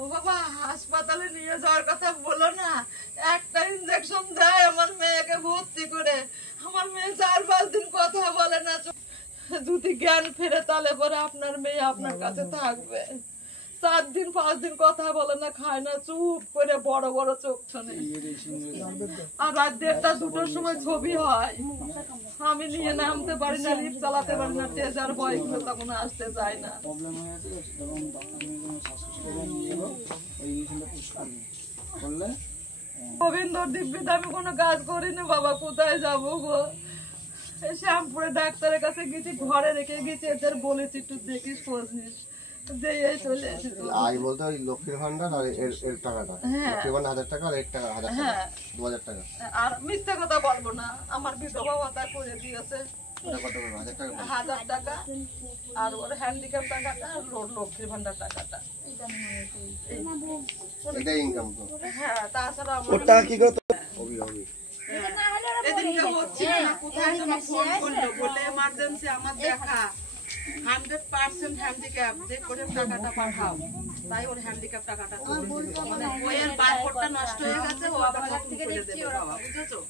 ও বাবা, হাসপাতালে নিয়ে যাওয়ার কথা বলো না। একটা ইনজেকশন দেয় আমার মেয়েকে ভর্তি করে। আমার মেয়ে 4-5 দিন কথা বলে না। যদি জ্ঞান ফেরে তাহলে পরে আপনার মেয়ে আপনার কাছে থাকবে। 4 দিন 5 দিন কথা বলে না, খায় না, চুপ করে বড় বড় চোখ শোনে। আর রাত 1:30-2টার সময় ছবি হয়। আমি নিয়ে নামতে পারি না, লিফট চালাতে পারি না, টেজার বয়গুলো তখন আসতে যায় না। গোবিন্দর দিব্যিতে আমি কোনো কাজ করিনি বাবা, কোথায় যাবো গো? শ্যামপুরে ডাক্তারের কাছে গেছি, ঘরে রেখে গেছি, এদের বলেছি একটু দেখিস খোঁজ নিস। চলে এসেছি। আই বলতে ওই লক্ষ্মীর ভান্ডার আর এর টাকাটা, লক্ষ্মীর ভান্ডার 1000 টাকা আর 1 টাকা 1000 টাকা, 2000 টাকা। আর মিথ্যা কথা বলবো না, আমার বিধবা ভাতা করে দিয়েছে। কত করে? 1000 টাকা। 1000 টাকা আর ওর হ্যান্ডিক্যাপ টাকাটা আর ওর লক্ষ্মীর ভান্ডার টাকাটা। এটা ইনকাম তো। হ্যাঁ, তাছাড়া আমার ওটা কি করতে হবি এদিনকে হচ্ছে না, কোথায় যেন ফোন করলো, বলে এমার্জেন্সি আমার দেখা 100% হ্যান্ডিক্যাপ, যে করে টাকাটা পাঠাও। তাই ওর হ্যান্ডিক্যাপ টাকাটা মানে বইয়ের বারকোডটা নষ্ট হয়ে গেছে, ও আবার নতুন করে দেবে বাবা, বুঝেছো?